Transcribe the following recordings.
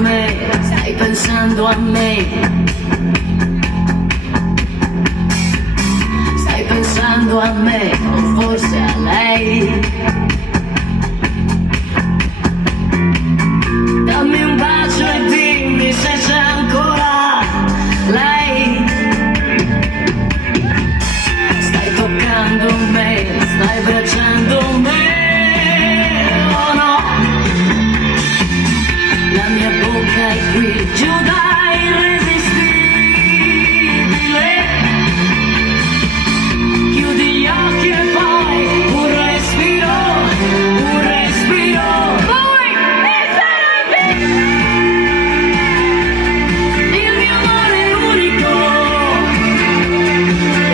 me, stai pensando a me, stai pensando a me o forse a lei. Dammi un bacio e dimmi se c'è ancora lei. Stai toccando me, stai abbracciando me, oh no. La mia bocca è qui, giù da irresistibile. Chiudi gli occhi e poi un respiro, un respiro. Lui sarà il mio amore unico.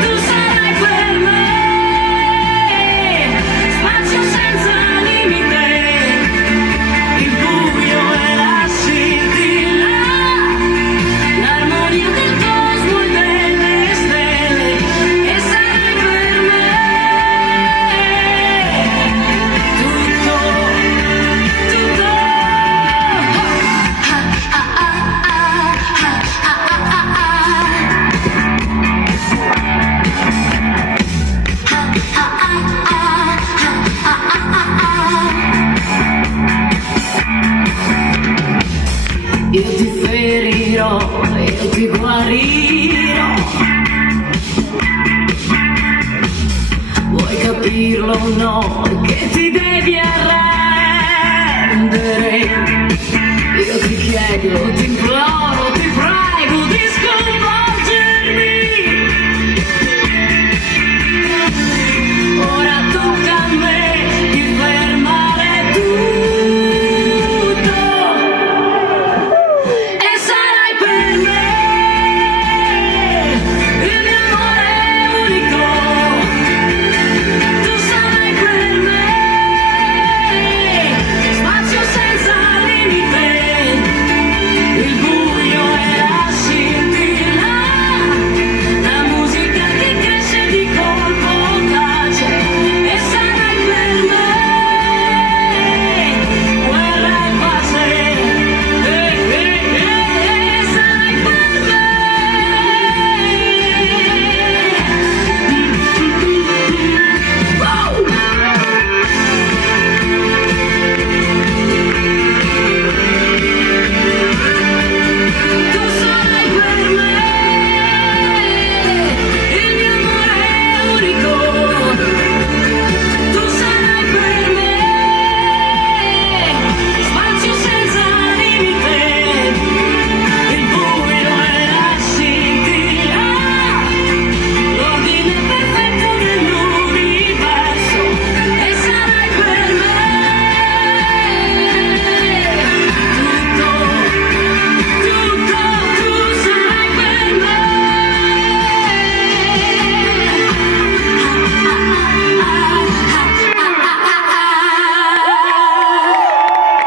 Tu sarai per me spazio senza limite, il buio e la scintilla, l'armonia del cosmo e delle stelle, e sarai per me tutto, tutto. Io ti ferirò, io ti guarirò. Vuoi capirlo o no? Che ti devi arrendere. Io ti chiedo, ti imploro.